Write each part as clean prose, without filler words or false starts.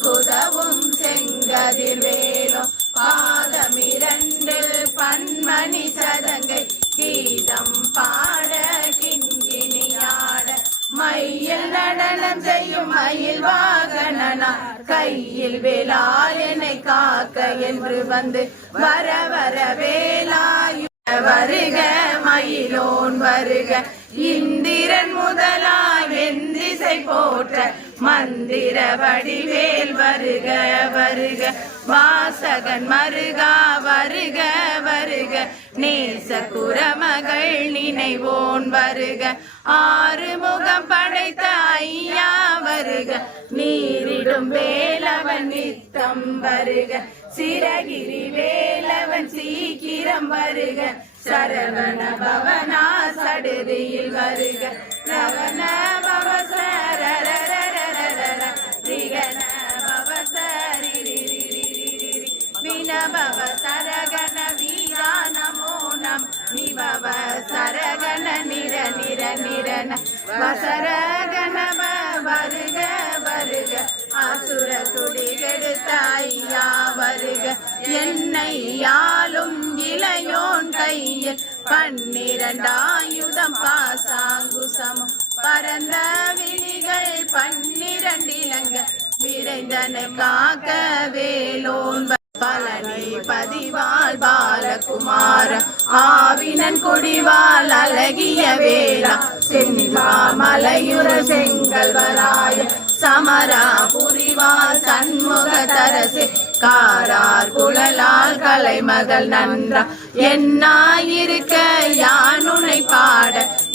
குதவும் செங்கதிர்வேலும் பாதமிரண்டில் பன்மணி சதங்கை கீதம் பாட கிண்கிணியாட மையில் நடனம் செய்யும் மயில் வாகனனா கையில் வேலால் என்னை காக்க என்று வந்து வர வர வேலாயு வருக மயிலோன் வருக இந்திரன் முதலாய் வெந்திசை போற்ற மந்திர வடிவேல் வருக வருக வாசகன் மருகா வருக வருக நேச குரமகள் நினைவோன் வருக ஆறுமுகம் படைத்த ஐயா வருக நீரிடும் வேலவன் நித்தம் வருக சிரகிரி வேலவன் சீக்கிரம் வருக சரவண பவனா சடுதியில் வருக ரவண பவசர ரிகண பவசரி வினபவ சரகண வீரா நமோ நம் நிபவ சரகண நிர நிர நிரன வசரகண வருக வருக அசுர துடி கெடுத்த ஐயா வருக என்னை யாழும் இளையோன் கையில் 12 ஆயுதம் பாசாங்குசமும் பரந்த விழிகள் 12 இலங்க விரைந்தனை காக்க வேலோன் பழனி பதிவாள் பாலகுமார ஆவினன் குடிவாள் அழகிய வேளா சென்னிவா மலையுற செங்கல்வராய சமரா புரிவாள் சண்முக தரசே காரார் குழலால் கலைமகள் நன்றா என்னாயிருக்க யானுனை பாட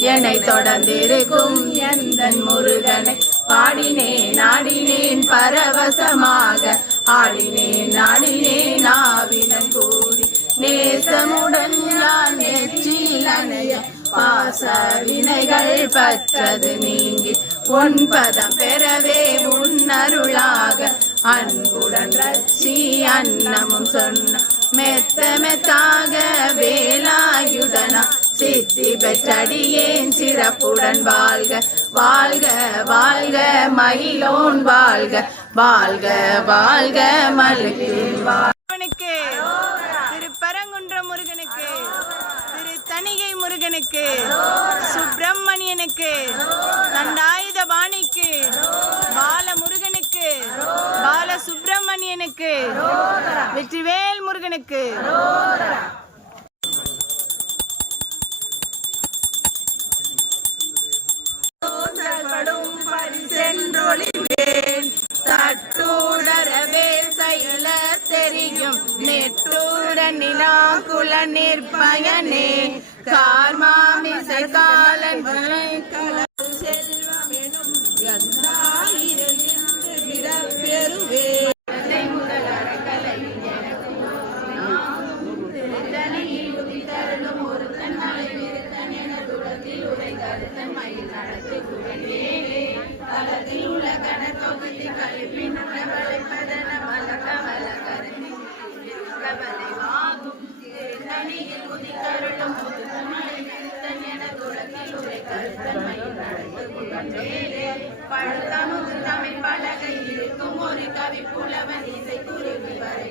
என்னை தொடர்ந்திருக்கும் எந்தன் முருகனை பாடினேன் ஆடினேன் பரவசமாக ஆடினேன் நாடினேன் ஆவினன் கூறி நேசமுடன் நான் நெற்றியில் அணைய பாச வினைகள் பற்றது நீங்கி உன் பதம் பெறவே உன்னருளாக அன்புடன் ரட்சி அன்னமும் சொன்ன மெத்த மெத்தாக வேலாயுதனா சித்தி பெற்றடியேன் சிறப்புடன் வாழ்க வாழ்க வாழ்க மயிலோன் வாழ்க வாழ்க வாழ்க மலுக்கில் வாழ்வனுக்கு திருப்பரங்குன்ற முருகனுக்கு திரு தணிகை முருகனுக்கு சுப்பிரமணியனுக்கு தண்டாயுத பாணிக்கு பால முருகனுக்கு பால சுப்பிரமணியனுக்கு வெற்றிவேல் முருகனுக்கு தட்டூடரவே செயல தெரியும் நெட்டூர நிலாகுல நிற்பயனே கார்மாமிசை காலன் செல்வமெனும் பெருவே தமிழ் பலகை இருக்கும் ஒரு கவி புலவன் இசை குருவி வரை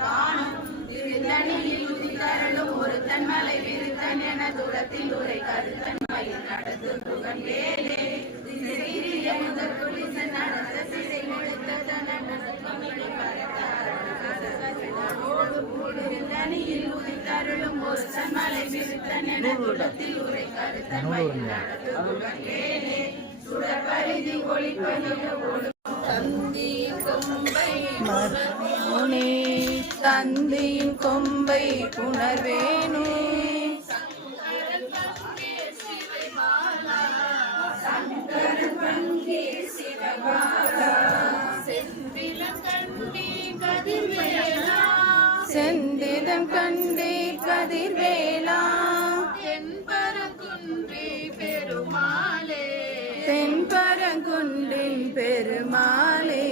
காணும் திருத்தணியில் உதித்தருளும் ஒரு தன்மலை விருத்தன் என தூரத்தில் உரை கருத்தன் மயில் நடந்து புகன் வேலே சிறிய முதல் குளிசன் நடந்த சிறை கொடுத்த திருத்தணியில் உதித்தருளும் ஒரு தன்மலை விருத்தன் என தூரத்தில் உரை கருத்தன் மயில் நடந்து புகன் வேலே சுடற்பரிதி ஒளிப்பதில் தந்தி கொம்பை மரவேணே தந்தியின் கொம்பை புணர்வேணே சங்கரன் பங்கே சிவபாலா செந்திதம் கண்டே கதிர்வேலா தென்பரங்குன்றே பெருமாளே தென்பரங்குன்றின் பெருமாளே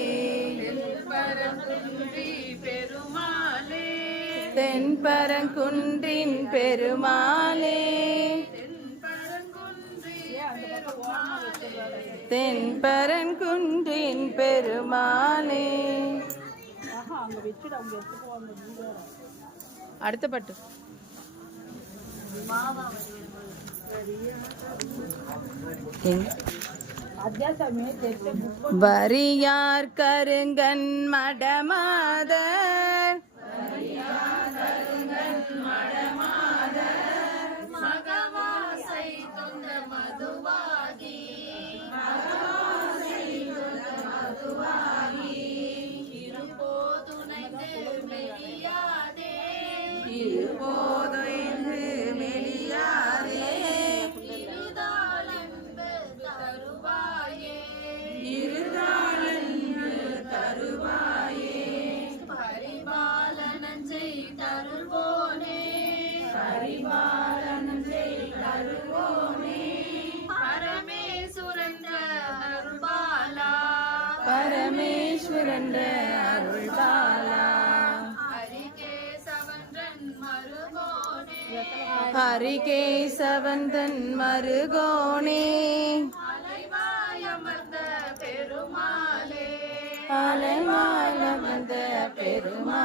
தென்பரங்குன்றின் பெருமாளே தென்பரன் குன்றின் பெருமானே. அடுத்த பாட்டு. வரியார் கருங்கன் மடமாதர் மகவாசை தொந்த மதுவாகி இருபோதுனைந்து மெலியாதே இருபோதைந்து மெலியாதே இருதாளென்பு தருவாயே இருதாளென்று தருவாயே பரிபாலனஞ்சை தருள்வோனே பரிபாலனஞ்சை தருவோனே பரமேசுரன் அருள்பாலா பரமேஸ்வரன் அருள்பாலா ஹரிகேசவன்றன் மருகோனே ஹரிகேசவந்தன் மருகோனே அலைவாயமர்ந்த பெருமாளே அலைமால வந்த பெருமா